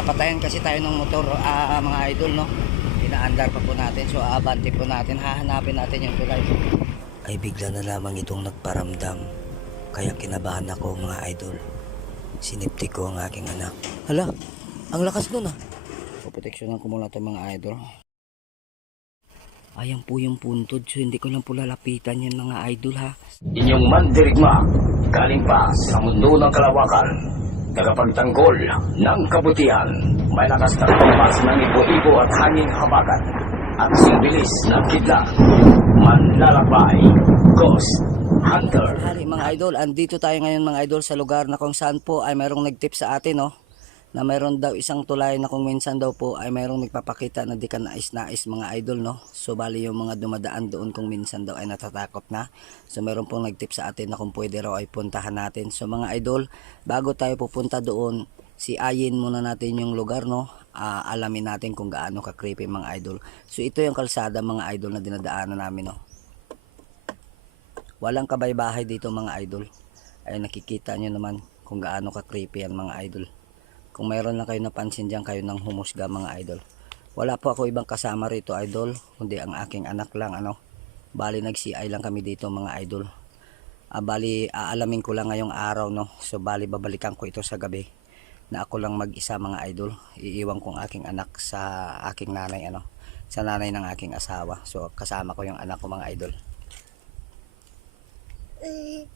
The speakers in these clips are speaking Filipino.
Napatayan kasi tayo ng motor, mga idol, no. Inaandar pa po natin, so abante po natin, hahanapin natin yung tulay. Ay bigla na lamang itong nagparamdam, kaya kinabahan ako mga idol. Sinipti ko ang aking anak. Hala, ang lakas nun ah. Poproteksyonan ko muna ito mga idol. Ayan po yung puntod, so hindi ko lang po lalapitan yan mga idol ha. Inyong mandirigma, galing pa sa mundo ng kalawakan, tagapagtanggol ng kabutihan, may lakas na pampas ng ibo-ibo at hanging habagat, at singbilis ng kidlat, manlalakbay, ghost hunter. Hali mga idol, andito tayo ngayon mga idol sa lugar na kung saan po ay mayroong nagtip sa atin, no, na mayroon daw isang tulay na kung minsan daw po ay mayroong nagpapakita na di ka nais-nais mga idol, no. So bali yung mga dumadaan doon kung minsan daw ay natatakot na. So mayroon pong nagtip sa atin na kung pwede raw ay puntahan natin. So mga idol, bago tayo pupunta doon, siayin muna natin yung lugar, no. Alamin natin kung gaano ka creepy mga idol. So ito yung kalsada mga idol na dinadaanan namin, no. Walang kabay-bahay dito mga idol. Ay nakikita nyo naman kung gaano ka creepy yan mga idol. Kung mayroon lang kayo napansin dyan, kayo nang humusga mga idol. Wala po ako ibang kasama rito idol, kundi ang aking anak lang, ano. Bali nag-CI lang kami dito mga idol. Bali aalamin ko lang ngayong araw, no. So bali babalikan ko ito sa gabi na ako lang mag-isa mga idol. Iiwan kong aking anak sa aking nanay, ano, sa nanay ng aking asawa. So kasama ko yung anak ko mga idol.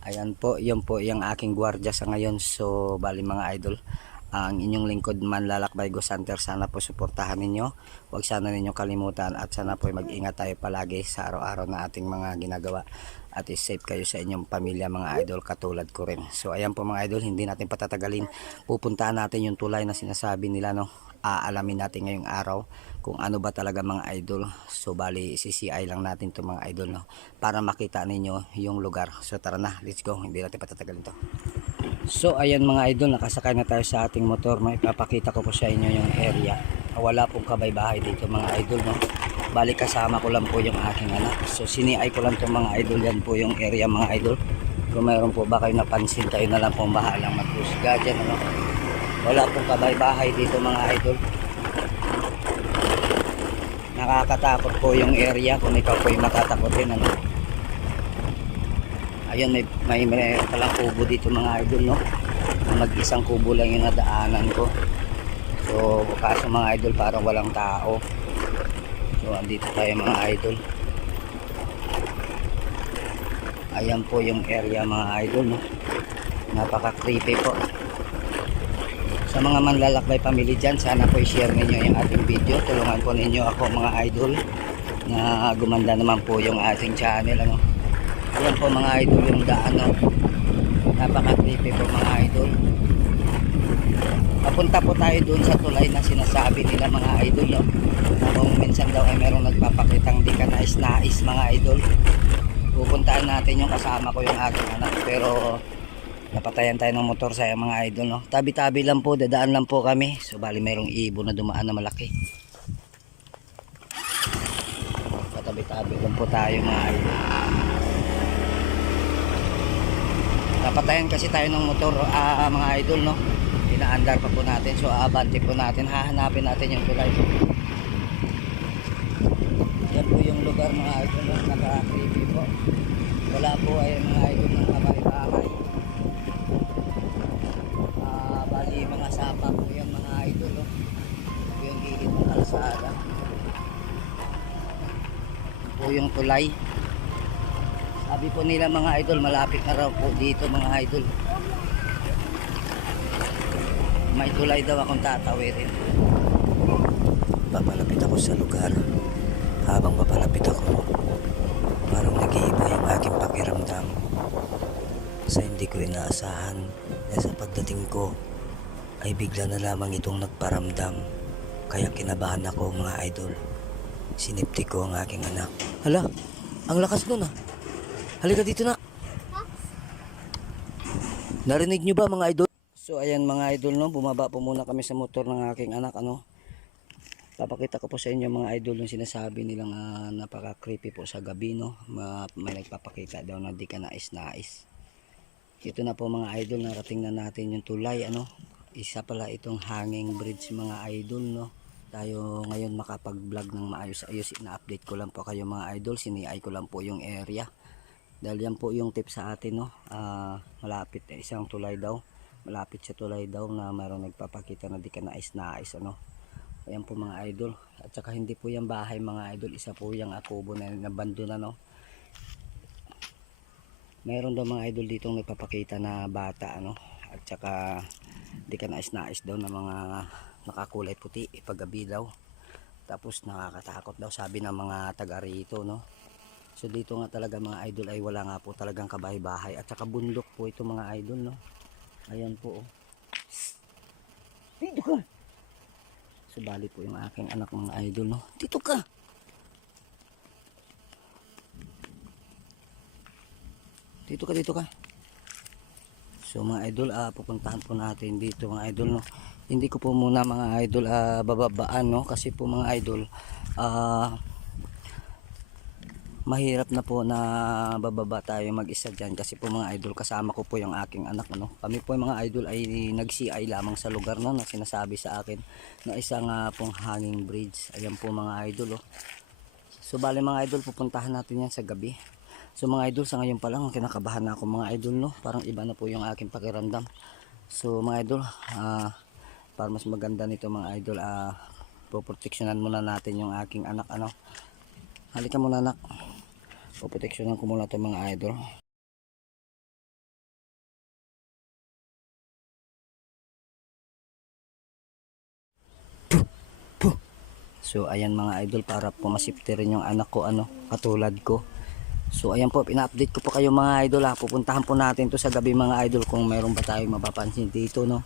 Ayan po, yun po yung aking gwardiya sa ngayon. So bali mga idol, ang inyong lingkod manlalakbay Ghost Hunter, sana po suportahan ninyo. Huwag sana ninyo kalimutan at sana po mag-ingat tayo palagi sa araw-araw na ating mga ginagawa. At safe kayo sa inyong pamilya mga idol, katulad ko rin. So ayan po mga idol, hindi natin patatagalin. Pupuntahan natin yung tulay na sinasabi nila, no. Aalamin natin ngayong araw kung ano ba talaga mga idol. So bali CCI lang natin to mga idol, no, para makita ninyo yung lugar. So tara na, let's go, hindi natin patatagalin to. So ayan mga idol, nakasakay na tayo sa ating motor. May papakita ko po sa inyo yung area. Wala pong kabay-bahay dito mga idol, no. Bali kasama ko lang po yung aking anak. So siniay ko lang to mga idol. Yan po yung area mga idol. Kung mayroon po ba kayo napansin, kayo na lang pong bahalang maghusga dyan, ano. Wala pong kabay-bahay dito mga idol. Nakakatakot po yung area kung ikaw po yung matatakotin, ano. Ayun, may palang kubo dito mga idol, no. Mag-isang kubo lang yung nadaanan ko. So kaso mga idol parang walang tao. So andito tayo mga idol. Ayan po yung area mga idol, no. Napaka creepy po. Sa mga manlalakbay family dyan, sana po i-share ninyo yung ating video. Tulungan po ninyo ako mga idol na gumanda naman po yung ating channel, ano. Ayan po mga idol yung daan, no. Napaka creepy po mga idol. Papunta po tayo dun sa tulay na sinasabi nila mga idol, no, na kung minsan daw ay merong nagpapakitang di ka nais-nais mga idol. Pupuntaan natin yung kasama ko yung aking anak, pero napatayan tayo ng motor sa mga idol, no. Tabi-tabi lang po, dadaan lang po kami. So bali mayroong ibon na dumaan na malaki. Tabi-tabi lang po tayo mga idol. Napatayan kasi tayo ng motor, mga idol, no. Inaandar pa po natin, so abante po natin, hahanapin natin yung tulay. Yan po yung lugar mga idol, no. Naka-creepy po. Wala po ay mga idol ng kabay-bahay. Bali mga sapa po yan mga idol, no. Yung gilid ng kalsada. Yan po yung tulay. Sabi po nila mga idol, malapit na raw po dito mga idol. May tulay daw akong tatawirin. Papalapit ako sa lugar. Habang papalapit ako, parang nag-iiba yung aking pakiramdam. Sa hindi ko inaasahan na sa pagdating ko ay bigla na lamang itong nagparamdam. Kaya kinabahan ako mga idol. Sinipti ko ang aking anak. Hala, ang lakas nun ah. Halika dito na. Narinig nyo ba mga idol? So ayan mga idol, no, bumaba po muna kami sa motor ng aking anak, ano. Papakita ko po sa inyo mga idol yung sinasabi nilang napaka creepy po sa gabi, no. May nagpapakita daw na di ka nais-nais. Ito na po mga idol, narating na natin yung tulay, ano. Isa pala itong hanging bridge mga idol, no. Tayo ngayon makapag-vlog ng maayos-ayos. Na-update ko lang po kayo mga idol. Siniay ko lang po yung area. Dahil yan po yung tip sa atin, no. Malapit isang tulay daw. Malapit sa tulay daw na mayroong nagpapakita na di ka nais ano. Ayan po mga idol. At saka hindi po yung bahay mga idol. Isa po yung akubo na nabando na, no. Mayroon daw mga idol dito nagpapakita na bata, ano. At saka di ka nais daw na mga nakakulay puti paggabi daw. Tapos nakakatakot daw sabi ng mga taga rito, no. So dito nga talaga mga idol ay wala nga po talagang kabahay-bahay. At saka bundok po ito mga idol, no. Ayan po, oh. Dito ka. So bali po yung aking anak mga idol, no. Dito ka. Dito ka. So mga idol, pupuntahan po natin dito mga idol, no. Hindi ko po muna mga idol bababaan, no, kasi po mga idol mahirap na po na bababa tayo mag-isa diyan kasi po mga idol kasama ko po yung aking anak, no. Kami po mga idol ay nag-CI lamang sa lugar, no, na sinasabi sa akin na isang pong hanging bridge. Ayan po mga idol, oh. So bali mga idol, pupuntahan natin yan sa gabi. So mga idol, sa ngayon pa lang kinakabahan na ako mga idol, no. Parang iba na po yung aking pakiramdam. So mga idol, para mas maganda nito mga idol, poproteksyonan muna natin yung aking anak, ano. Halika muna anak. Poproteksyonan ko muna ito mga idol. So ayan mga idol, para po masipte rin yung anak ko, ano, katulad ko. So ayan po, pina-update ko po kayo mga idol, pupuntahan po natin to sa gabi mga idol kung mayroon ba tayong mapapansin dito, no.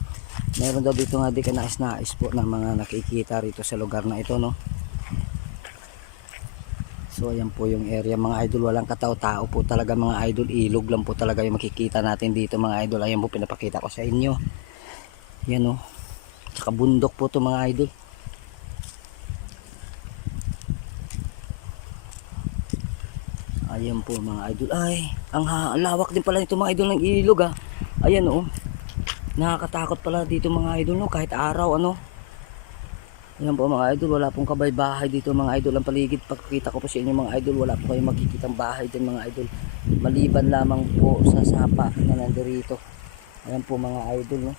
Mayroon daw dito nga di ka nais po na mga nakikita rito sa lugar na ito, no. So ayan po yung area mga idol, walang katao-tao po talaga mga idol, ilog lang po talaga yung makikita natin dito mga idol. Ayan po, pinapakita ko sa inyo. Yan, no. Tsaka bundok po to mga idol. Ayan po mga idol. Ay, ang lawak din pala nito mga idol ng ilog, ah. Ayan, oh. Nakakatakot pala dito mga idol, no, kahit araw, ano. Ayan po mga idol, wala pong kabay-bahay dito mga idol. Ang paligid, pagkakita ko po sa inyo mga idol, wala po kayong makikitang bahay din mga idol. Maliban lamang po sa sapa na nandirito. Ayan po mga idol, no.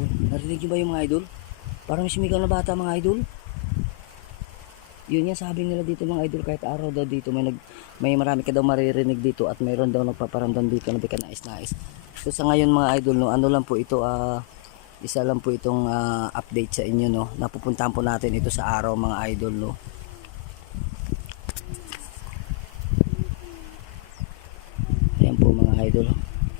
Oh, narinig nyo ba yung mga idol? Parang may sumigaw na bata mga idol. Yun nga sabi nila dito mga idol, kahit araw daw dito may marami ka daw maririnig dito at mayroon daw nagpaparamdam dito na di ka nais. So sa ngayon mga idol, no, ano lang po ito, isa lang po itong update sa inyo, no. Napupuntahan po natin ito sa araw mga idol, no. Ayan po mga idol,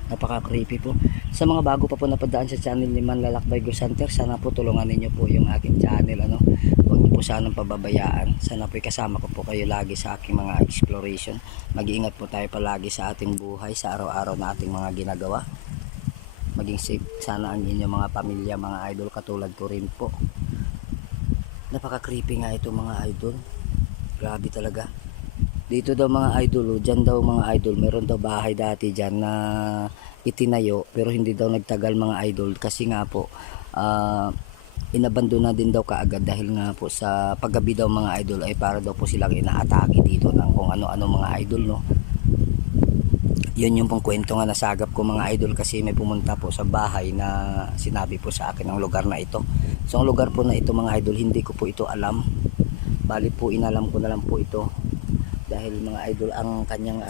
napaka creepy po. Sa mga bago pa po napadaan sa channel ni Manlalakbay Ghost Hunter, sana po tulungan ninyo po yung aking channel, ano. Huwag niyo po sanang pababayaan. Sana po kasama ko po kayo lagi sa aking mga exploration. Mag-iingat po tayo palagi sa ating buhay, sa araw-araw na ating mga ginagawa. Maging safe sana ang inyong mga pamilya mga idol, katulad ko rin po. Napaka creepy nga ito mga idol, grabe talaga. Dito daw mga idol, dyan daw mga idol, meron daw bahay dati dyan na itinayo pero hindi daw nagtagal mga idol kasi nga po inabandona din daw kaagad dahil nga po sa paggabi daw mga idol ay para daw po silang inaatake dito ng kung ano-ano mga idol, no. Yun yung pong kwento nga nasagap ko mga idol kasi may pumunta po sa bahay na sinabi po sa akin ang lugar na ito. So ang lugar po na ito mga idol, hindi ko po ito alam. Bali po inalam ko na lang po ito dahil mga idol ang kanyang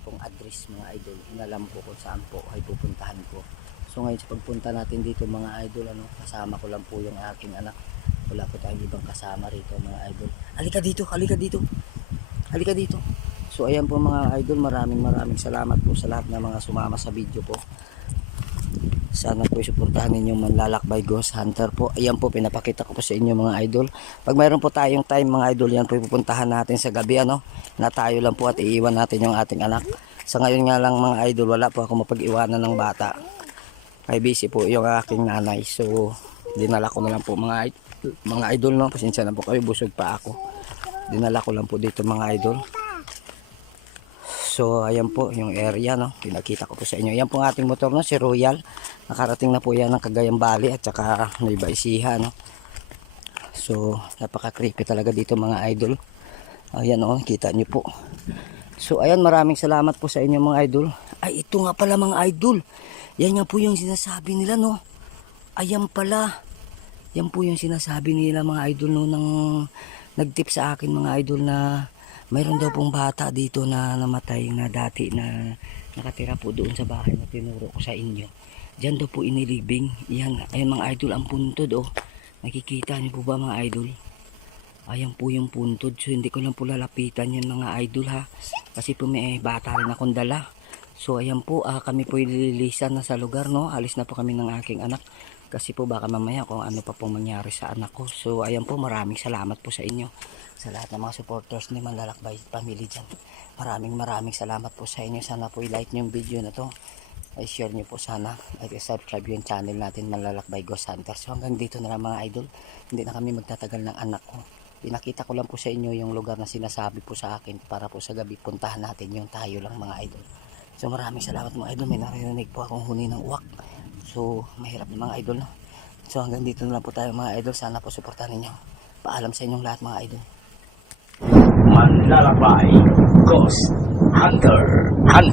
pong address mga idol, inalam ko kung saan po ay pupuntahan ko. So ngayon sa pagpunta natin dito mga idol, ano, kasama ko lang po yung aking anak. Wala po tayong ibang kasama rito mga idol. Halika dito, halika dito. Halika dito. So ayan po mga idol, maraming salamat po sa lahat ng mga sumama sa video po. Sana po suportahan ninyo Manlalakbay Ghost Hunter po. Ayan po, pinapakita ko po sa inyo mga idol. Pag mayroon po tayong time mga idol, yan po pupuntahan natin sa gabi, ano, na tayo lang po at iiwan natin yung ating anak. Sa ngayon nga lang mga idol, wala po ako mapag-iwanan ng bata. Kay busy po yung aking nanay. So dinala ko na lang po mga idol, no. Pasensya na po kayo, busog pa ako. Dinala ko lang po dito mga idol. So ayan po yung area, no, pinakita ko po sa inyo. Yan po ang ating motor, no, si Royal. Nakarating na po yan ng Cagayan Valley at saka Nueva Ecija, no. So napaka creepy talaga dito mga idol. Ayan, oh, kita nyo po. So ayan, maraming salamat po sa inyo mga idol. Ay, ito nga pala mga idol, yan nga po yung sinasabi nila, no. Ayan pala, yan po yung sinasabi nila mga idol, no, nang nagtip sa akin mga idol na mayroon daw pong bata dito na namatay na dati na nakatira po doon sa bahay na tinuro ko sa inyo. Diyan daw po inilibing. Yan, ayan mga idol, ang puntod, oh. Nakikita niyo po ba mga idol? Ayan po yung puntod. So hindi ko lang po lalapitan yan mga idol, ha. Kasi po may bata rin akong dala. So ayan po, kami po ililisan na sa lugar, no. Alis na po kami ng aking anak. Kasi po baka mamaya kung ano pa pong mangyari sa anak ko. So ayan po, maraming salamat po sa inyo. Sa lahat ng mga supporters ni Manlalakbay Family dyan. Maraming salamat po sa inyo. Sana po i-like nyo yung video na to. I-share nyo po sana. At i-subscribe yung channel natin, Manlalakbay Ghost Hunter. So hanggang dito na lang mga idol. Hindi na kami magtatagal ng anak ko. Pinakita ko lang po sa inyo yung lugar na sinasabi po sa akin para po sa gabi puntahan natin yung tayo lang mga idol. So maraming salamat mga idol. May narinig po akong huni ng uwak. So mahirap na mga idol, no? So hanggang dito na lang po tayo mga idol. Sana po suportahan ninyo. Paalam sa inyong lahat mga idol. Manlalakbay Ghost Hunter.